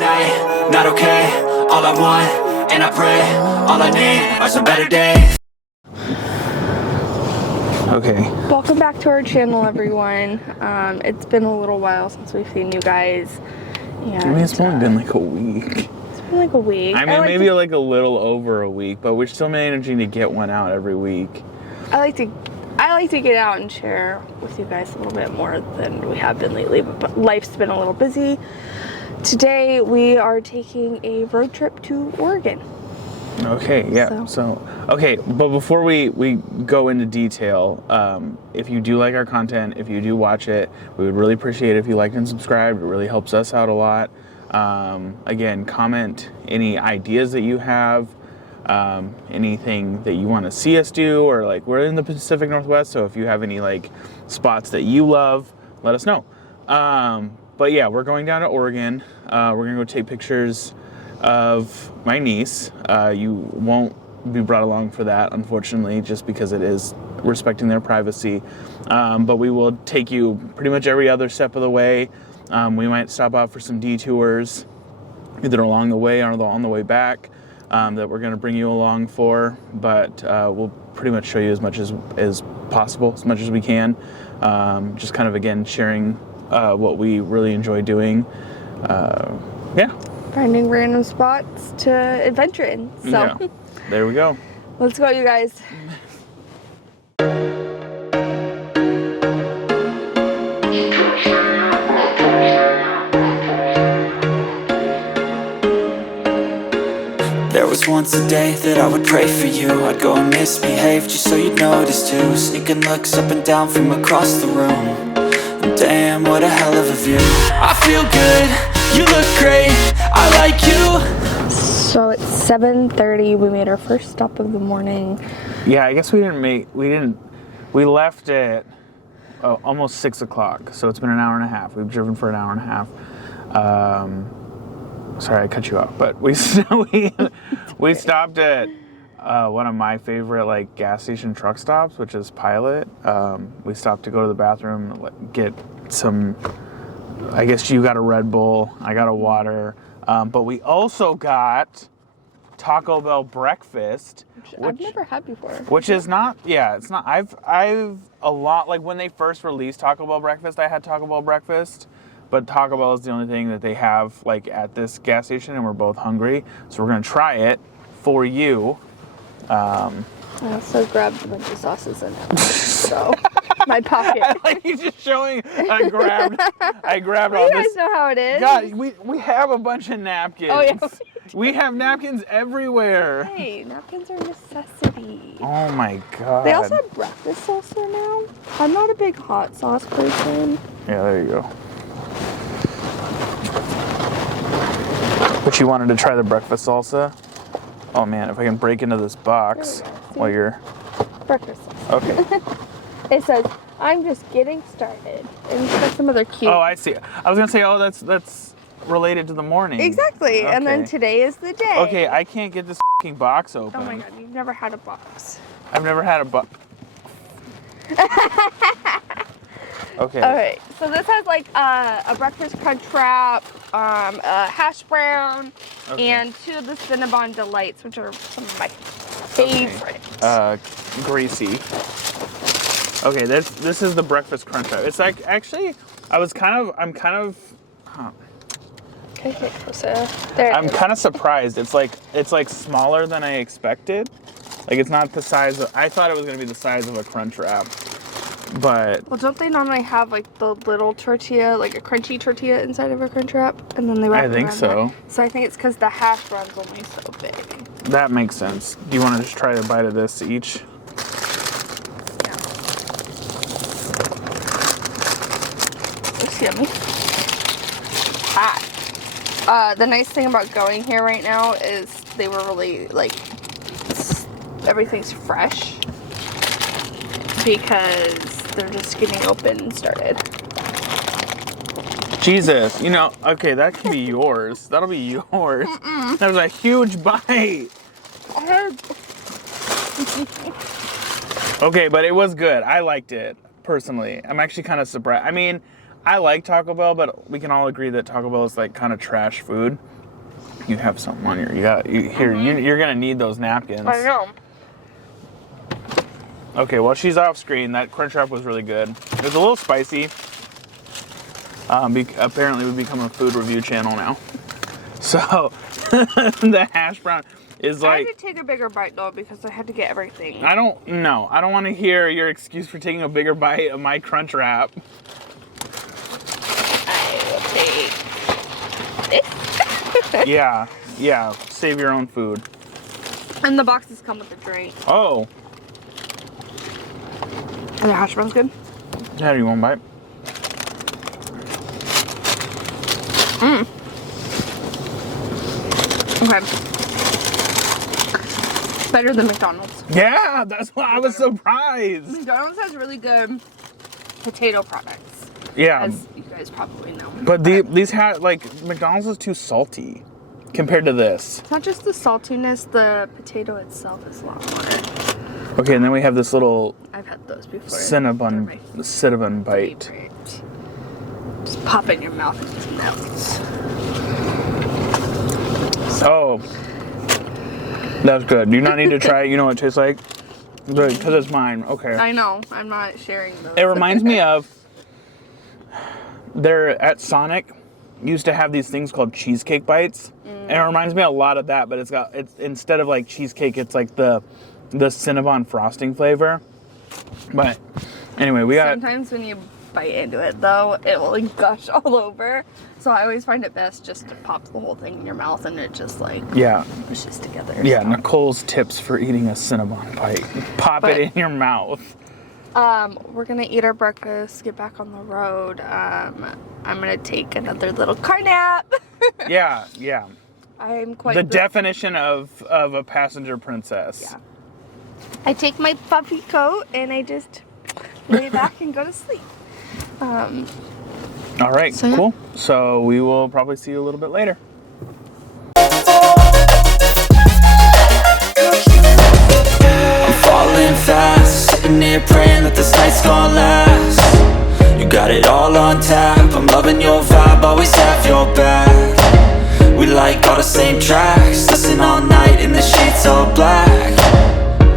at night, not okay. All I want, and I pray, all I need are some better days. Okay. Welcome back to our channel, everyone. It's been a little while since we've seen you guys. I mean, it's only been like a week. It's been like a week. I mean, maybe like a little over a week, but we're still managing to get one out every week. I like to get out and share with you guys a little bit more than we have been lately, but life's been a little busy. Today we are taking a road trip to Oregon. Okay, yeah. Okay, but before we go into detail, if you do like our content, if you do watch it, we would really appreciate it if you liked and subscribed. It really helps us out a lot. Again, comment any ideas that you have, anything that you want to see us do, or like we're in the Pacific Northwest, so if you have any like spots that you love, let us know. But yeah, we're going down to Oregon. We're gonna go take pictures of my niece. You won't be brought along for that, unfortunately, just because it is respecting their privacy. But we will take you pretty much every other step of the way. We might stop out for some detours, either along the way or on the way back, that we're going to bring you along for. But we'll pretty much show you as much as possible, as much as we can. Just kind of, again, sharing what we really enjoy doing. Yeah. Finding random spots to adventure in. So yeah. There we go. Let's go, you guys. There was once a day that I would pray for you. I'd go and misbehave just so you'd notice too. Sneaking looks up and down from across the room. And damn, what a hell of a view. I feel good, you look great, I like you. So it's 7:30. We made our first stop of the morning. Yeah, I guess we left at almost 6 o'clock. So it's been an hour and a half. We've driven for an hour and a half. Sorry, I cut you off, but we stopped at one of my favorite like gas station truck stops, which is Pilot. We stopped to go to the bathroom, get some. I guess you got a Red Bull, I got a water, but we also got Taco Bell breakfast, which I've never had before. Which is not, yeah, it's not. I've a lot, like when they first released Taco Bell breakfast, I had Taco Bell breakfast. But Taco Bell is the only thing that they have like at this gas station, and we're both hungry, so we're gonna try it for you. I also grabbed a bunch of sauces in it, so my pocket. Like you just showing. I grabbed well, all you guys this. know how it is. God, we have a bunch of napkins. Oh yeah. We have napkins everywhere. Hey, napkins are a necessity. Oh my god. They also have breakfast salsa now. I'm not a big hot sauce person. Yeah, there you go. But you wanted to try the breakfast salsa? Oh man, if I can break into this box while you're... Breakfast salsa. Okay. It says, I'm just getting started. And it's got some other cute... Oh, I see. I was going to say, oh, that's related to the morning. Exactly. Okay. And then today is the day. Okay, I can't get this f***ing box open. Oh my god, you've never had a box. I've never had a box. Okay. Okay, so this has like a breakfast crunch wrap, a hash brown, and 2 of the Cinnabon Delights, which are some of my favorites. Greasy. Okay, this is the breakfast crunch wrap. It's like, actually, I'm kind of Okay, get closer. There I'm kind of surprised. It's like smaller than I expected. Like it's not the size of, I thought it was gonna be the size of a crunch wrap. But well, don't they normally have like the little tortilla, like a crunchy tortilla inside of a crunch wrap, and then they wrap it around? I think so. So I think it's because the hash brown's only so big. That makes sense. Do you want to just try a bite of this each? Yeah. It's yummy. Hot. The nice thing about going here right now is they were really like everything's fresh because they're just getting open and started. Jesus, you know, okay, that can be yours. That'll be yours. That was a huge bite. Okay, but it was good. I liked it, personally. I'm actually kind of surprised. I mean, I like Taco Bell, but we can all agree that Taco Bell is like kind of trash food. You have something on your, you're gonna need those napkins. I know. Okay, well she's off screen. That Crunchwrap was really good. It was a little spicy. Apparently we've become a food review channel now. So the hash brown is like. I had to take a bigger bite though because I had to get everything. I don't want to hear your excuse for taking a bigger bite of my Crunchwrap. I will take this. Yeah. Save your own food. And the boxes come with a drink. Oh. And the hash brown's good? Yeah, do you want a bite? Okay. Better than McDonald's. Yeah, that's why I was surprised. McDonald's has really good potato products. Yeah. As you guys probably know. But these had, like, McDonald's is too salty compared to this. It's not just the saltiness, the potato itself is a lot more. Okay, and then we have this little I've had those before. cinnamon bite. Favorite. Just pop it in your mouth and it melts. Oh. That's good. Do you not need to try it? You know what it tastes like? Good, because it's mine. Okay. I know. I'm not sharing those. It reminds me of, they're at Sonic, used to have these things called cheesecake bites. And it reminds me a lot of that, but it's instead of like cheesecake, it's like the Cinnabon frosting flavor. But anyway, we got. Sometimes when you bite into it though, it will like gush all over. So I always find it best just to pop the whole thing in your mouth and it just like mushes together. Yeah, so. Nicole's tips for eating a Cinnabon bite. Pop it in your mouth. We're gonna eat our breakfast, get back on the road. I'm gonna take another little car nap. Yeah. I'm quite The definition of a passenger princess. Yeah. I take my puffy coat and I just lay back and go to sleep. All right, So, yeah. cool. So we will probably see you a little bit later. I'm falling fast, sitting here praying that this night's gonna last. You got it all on tap, I'm loving your vibe, always have your back. We like all the same tracks, listen all night in the sheets all black.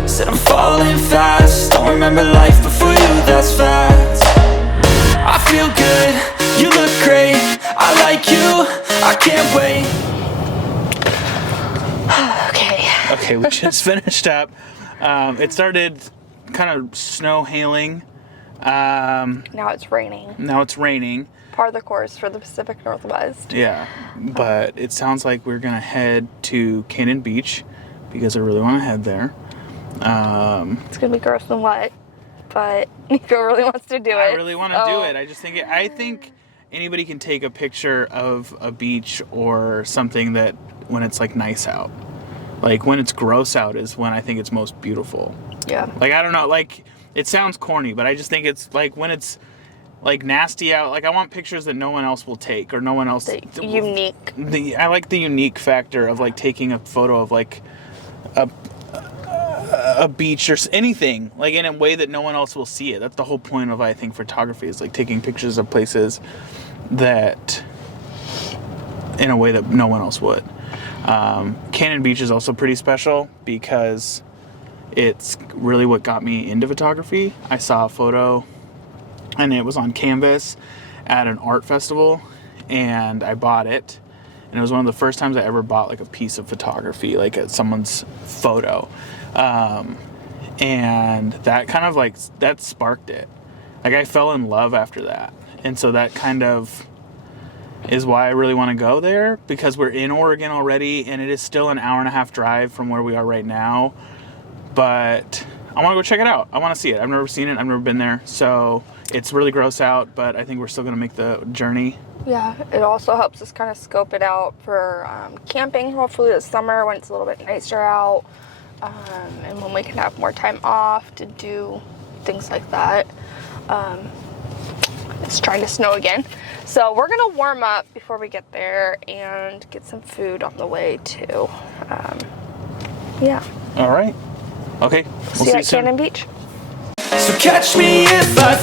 Said I'm falling fast, don't remember life before you, that's fact. I feel good, you look great, I like you, I can't wait. Okay. Okay, we just finished up. It started kind of snow hailing. Now it's raining. Now it's raining. Par the course for the Pacific Northwest. Yeah, but it sounds like we're gonna head to Cannon Beach because I really want to head there. It's gonna be gross and wet, but Nico really wants to do it. I really want to do it. I think anybody can take a picture of a beach or something that when it's like nice out. Like when it's gross out is when I think it's most beautiful. Yeah. Like I don't know, like it sounds corny, but I just think it's like when it's like nasty out, like I want pictures that no one else will take or no one else Unique. I like the unique factor of like taking a photo of like a beach or anything like in a way that no one else will see it. That's the whole point of I think photography is like taking pictures of places that in a way that no one else would. Cannon Beach is also pretty special because it's really what got me into photography. I saw a photo and it was on canvas at an art festival and I bought it, and it was one of the first times I ever bought like a piece of photography, like someone's photo, and that kind of like that sparked it. Like I fell in love after that, and so that kind of is why I really want to go there, because we're in Oregon already and it is still an hour and a half drive from where we are right now, but I want to go check it out. I want to see it. I've never seen it. I've never been there. So it's really gross out, but I think we're still going to make the journey. Yeah, it also helps us kind of scope it out for camping, hopefully this summer when it's a little bit nicer out, and when we can have more time off to do things like that. It's trying to snow again. So we're going to warm up before we get there and get some food on the way too. Yeah. All right. Okay. We'll See you at soon. Cannon Beach. So catch me if I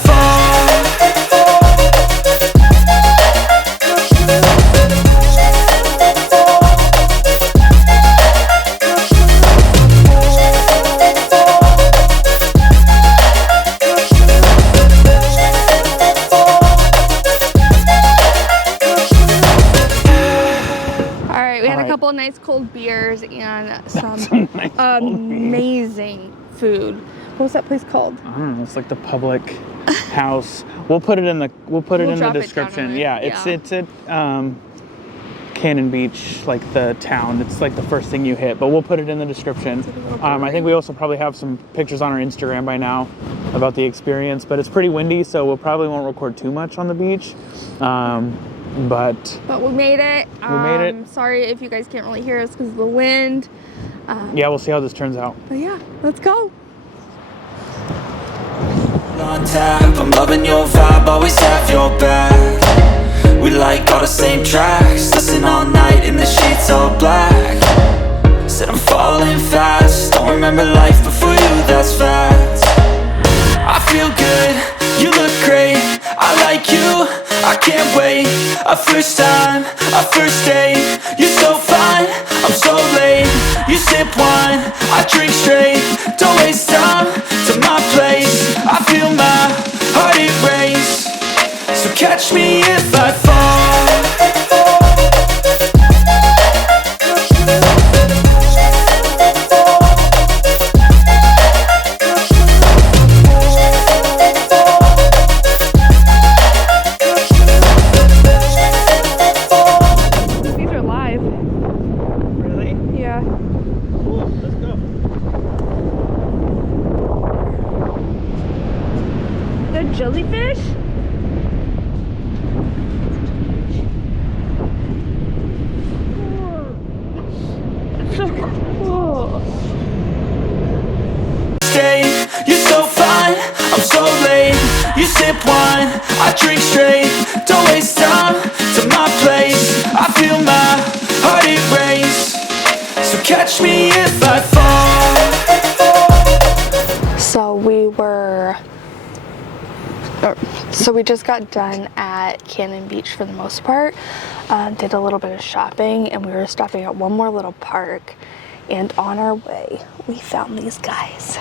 fall. had a couple of nice cold beers and some nice cold amazing food. What was that place called? I don't know. It's like the public house. We'll put it in the description. It's at Cannon Beach, like the town. It's like the first thing you hit, but we'll put it in the description. I think we also probably have some pictures on our Instagram by now about the experience, but it's pretty windy, so we'll probably won't record too much on the beach. But we made it. We made it. Sorry if you guys can't really hear us because of the wind. Yeah, we'll see how this turns out. But yeah, let's go. On tap, I'm loving your vibe, always have your back. We like all the same tracks, listen all night in the sheets all black. Said I'm falling fast, don't remember life before you, that's fact. I feel good, you look great, I like you, I can't wait. A first time, a first date, you're so fine, I'm so late. You sip wine, I drink straight, don't waste time to my place. I feel my heart erase, so catch me if I fall. These are live. Really? Yeah. Cool. Let's go. The jellyfish? Stay, you're so fine, I'm so late. You sip wine, I drink straight, don't waste time to my place. I feel my heart erase, so catch me if I fall. So we just got done at Cannon Beach for the most part. Did a little bit of shopping, and we were stopping at one more little park. And on our way, we found these guys.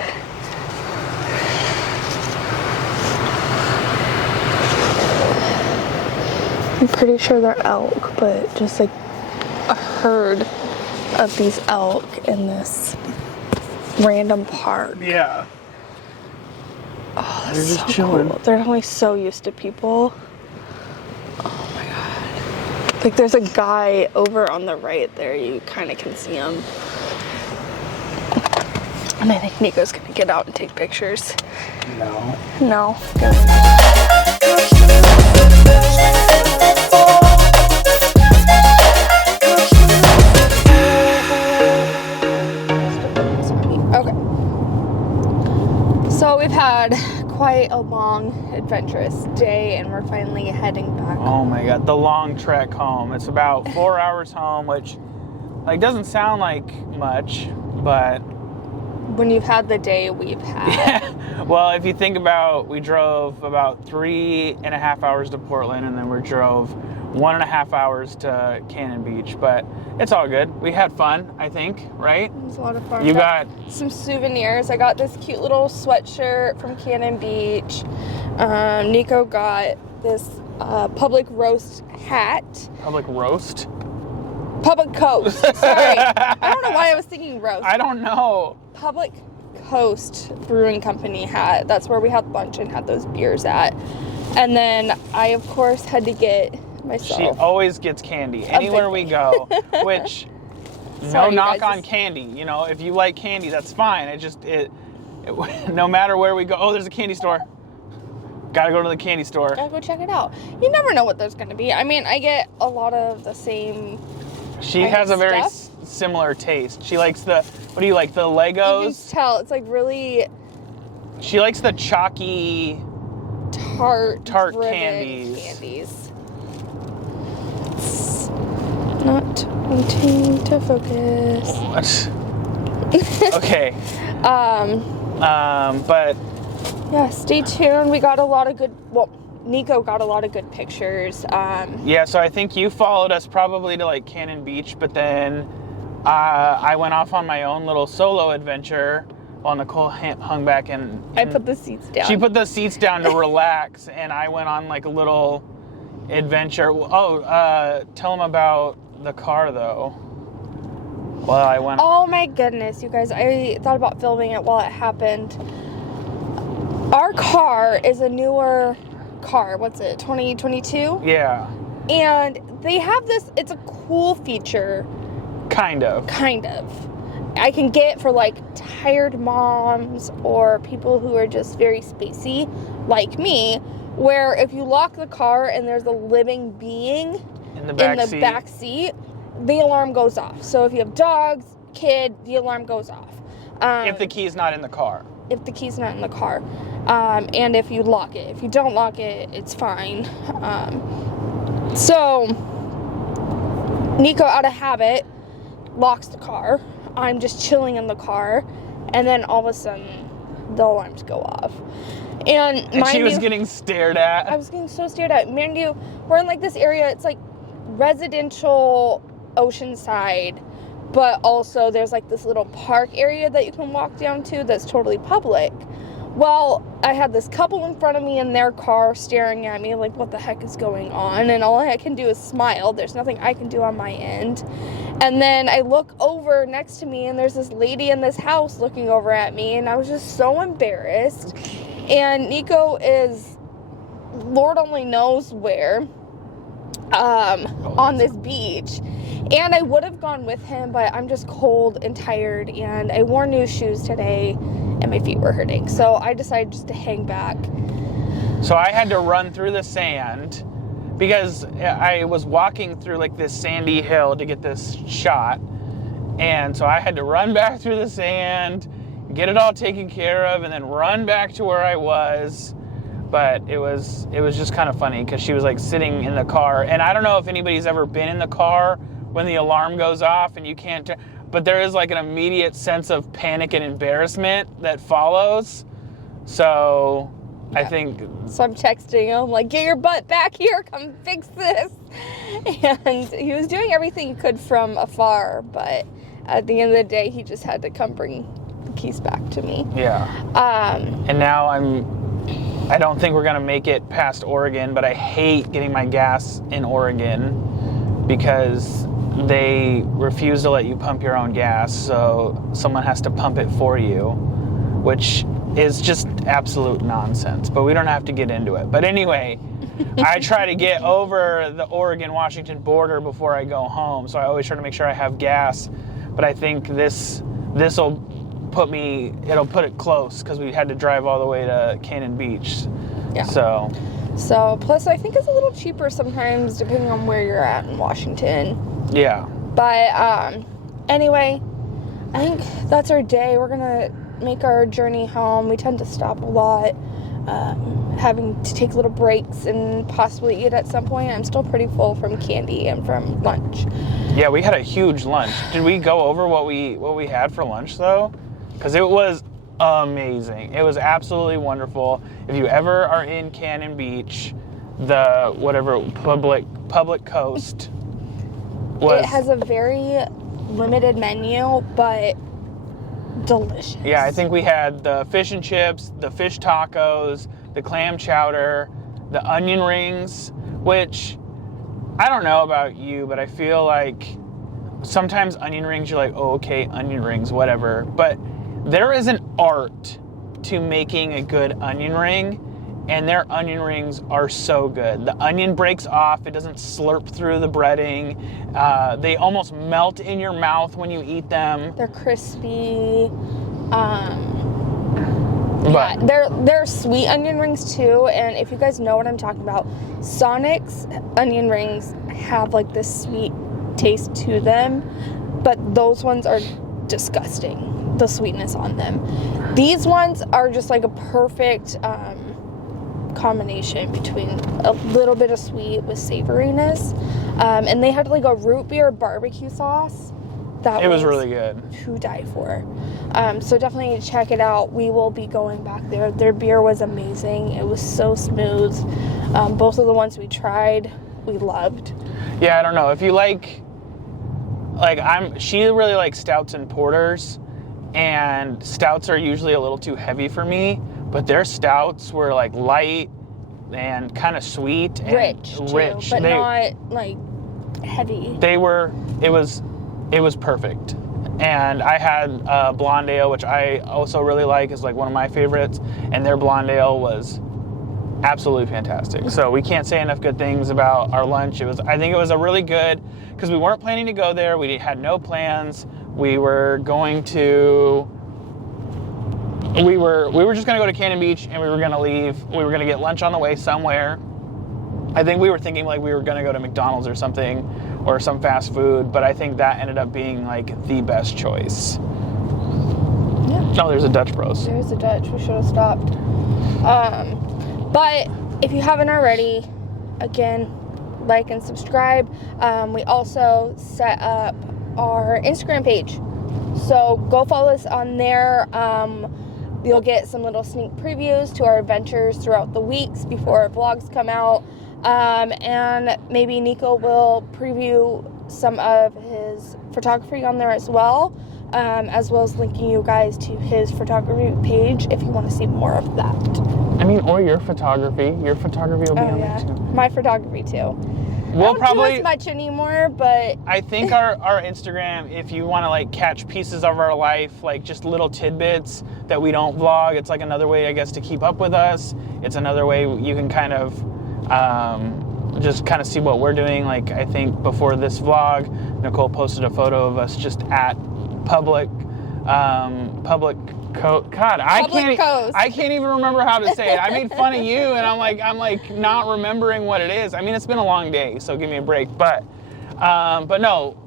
I'm pretty sure they're elk, but just like a herd of these elk in this random park. Yeah. Oh, They're that's just so chilling. cool. They're definitely so used to people. Oh my god. Like there's a guy over on the right there. You kind of can see him. And I think Niko's gonna get out and take pictures. No. No. Okay. So we've had quite a long, adventurous day, and we're finally heading back. Oh my god, the long trek home. It's about 4 hours home, which like doesn't sound like much, but When you've had the day we've had. yeah. Well, if you think about, we drove about 3.5 hours to Portland, and then we drove 1.5 hours to Cannon Beach, but it's all good. We had fun, I think, right? It was a lot of fun. You got some souvenirs. I got this cute little sweatshirt from Cannon Beach. Niko got this public roast hat. public roast. Public Coast. Sorry. I don't know why I was thinking roast. I don't know. Public Coast Brewing Company hat. That's where we had lunch and had those beers at. And then I, of course, had to get myself. She always gets candy anywhere we go, which Sorry, no knock guys. on candy. You know, if you like candy, that's fine. It no matter where we go. Oh, there's a candy store. Gotta go to the candy store. Gotta go check it out. You never know what there's gonna be. I mean, I get a lot of the same. She kind has of a very stuff. similar taste. She likes the, what do you like, the You can Legos? tell it's like really She likes the chalky, tart driven candies. It's not wanting to focus. What? Okay. But Yeah, stay tuned. We got a lot of good. Well, Niko got a lot of good pictures. yeah, so I think you followed us probably to like Cannon Beach, but then I went off on my own little solo adventure while Nicole hung back and I put the seats down. she put the seats down to relax, and I went on like a little adventure. Oh, tell them about the car though. Well, I went. Oh my goodness, you guys! I thought about filming it while it happened. Our car is a newer car. What's it? 2022. Yeah. And they have this. It's a cool feature. Kind of. I can get for like tired moms or people who are just very spacey, like me, where if you lock the car and there's a living being in the back seat, the alarm goes off. So if you have dogs, kid, the alarm goes off. If the key's not in the car. If the key's not in the car. And if you lock it. If you don't lock it, it's fine. So Nico, out of habit, locks the car. I'm just chilling in the car, and then all of a sudden the alarms go off. And she was getting stared at. I was getting so stared at. Mind you, we're in like this area, it's like residential Oceanside, but also there's like this little park area that you can walk down to that's totally public. Well, I had this couple in front of me in their car staring at me like, what the heck is going on? And all I can do is smile. There's nothing I can do on my end. And then I look over next to me, and there's this lady in this house looking over at me, and I was just so embarrassed. And Nico is, Lord only knows where, on this beach. And I would have gone with him, but I'm just cold and tired, and I wore new shoes today, and my feet were hurting. So I decided just to hang back. So I had to run through the sand because I was walking through like this sandy hill to get this shot. And so I had to run back through the sand, get it all taken care of, and then run back to where I was. But it was just kind of funny because she was like sitting in the car. And I don't know if anybody's ever been in the car when the alarm goes off and you can't, but there is like an immediate sense of panic and embarrassment that follows. So yeah. I think. So I'm texting him like, get your butt back here, come fix this. And he was doing everything he could from afar, but at the end of the day, he just had to come bring the keys back to me. Yeah. And now I don't think we're going to make it past Oregon, but I hate getting my gas in Oregon because they refuse to let you pump your own gas, so someone has to pump it for you, which is just absolute nonsense, but we don't have to get into it. But anyway, I try to get over the Oregon-Washington border before I go home, so I always try to make sure I have gas, but I think this'll put it close because we had to drive all the way to Cannon Beach. Yeah. So plus I think it's a little cheaper sometimes depending on where you're at in Washington. Yeah. But anyway, I think that's our day. We're gonna make our journey home. We tend to stop a lot, having to take little breaks and possibly eat at some point. I'm still pretty full from candy and from lunch. Yeah, we had a huge lunch. Did we go over what we had for lunch though? Because it was amazing. It was absolutely wonderful. If you ever are in Cannon Beach, the whatever public coast was. It has a very limited menu, but delicious. Yeah, I think we had the fish and chips, the fish tacos, the clam chowder, the onion rings, which I don't know about you, but I feel like sometimes onion rings, you're like, oh, okay, onion rings, whatever. But there is an art to making a good onion ring, and their onion rings are so good. The onion breaks off. It doesn't slurp through the breading. They almost melt in your mouth when you eat them. They're crispy. Yeah, they're sweet onion rings too, and if you guys know what I'm talking about, Sonic's onion rings have like this sweet taste to them, but those ones are disgusting, the sweetness on them. These ones are just like a perfect combination between a little bit of sweet with savoriness, and they had like a root beer barbecue sauce that was really good to die for. So definitely check it out. We will be going back there. Their beer was amazing. It was so smooth. Both of the ones we tried, we loved. Yeah, I don't know if you she really likes stouts and porters, and stouts are usually a little too heavy for me, but their stouts were like light and kind of sweet and rich but not like heavy. It was perfect. And I had blonde ale, which I also really like, is like one of my favorites. And their blonde ale was absolutely fantastic. So we can't say enough good things about our lunch. I think it was a really good, because we weren't planning to go there. We had no plans. We were going to, we were just going to go to Cannon Beach, and we were going to leave. We were going to get lunch on the way somewhere. I think we were thinking like we were going to go to McDonald's or something, or some fast food, but I think that ended up being like the best choice. Yeah. Oh, there's a Dutch Bros. There's a Dutch. We should have stopped. But if you haven't already, again, like and subscribe. We also set up our Instagram page. So go follow us on there. You'll get some little sneak previews to our adventures throughout the weeks before our vlogs come out. And maybe Nico will preview some of his photography on there as well as linking you guys to his photography page if you want to see more of that. I mean, or your photography. Your photography will be on there too. My photography too. We'll probably do as much anymore, but I think our Instagram, if you want to like catch pieces of our life, like just little tidbits that we don't vlog, it's like another way, I guess, to keep up with us. It's another way you can kind of just kind of see what we're doing. Like, I think before this vlog, Nicole posted a photo of us just at public coast. God, I can't even remember how to say it. I made fun of you, and I'm like not remembering what it is. I mean, it's been a long day, so give me a break. But no,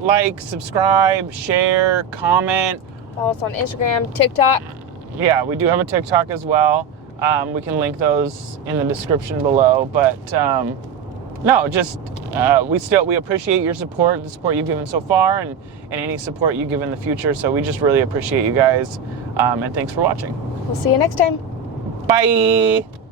like, subscribe, share, comment. Follow us on Instagram, TikTok. Yeah, we do have a TikTok as well. We can link those in the description below. But no, just we appreciate your support, the support you've given so far, and any support you give in the future. So we just really appreciate you guys, and thanks for watching. We'll see you next time. Bye.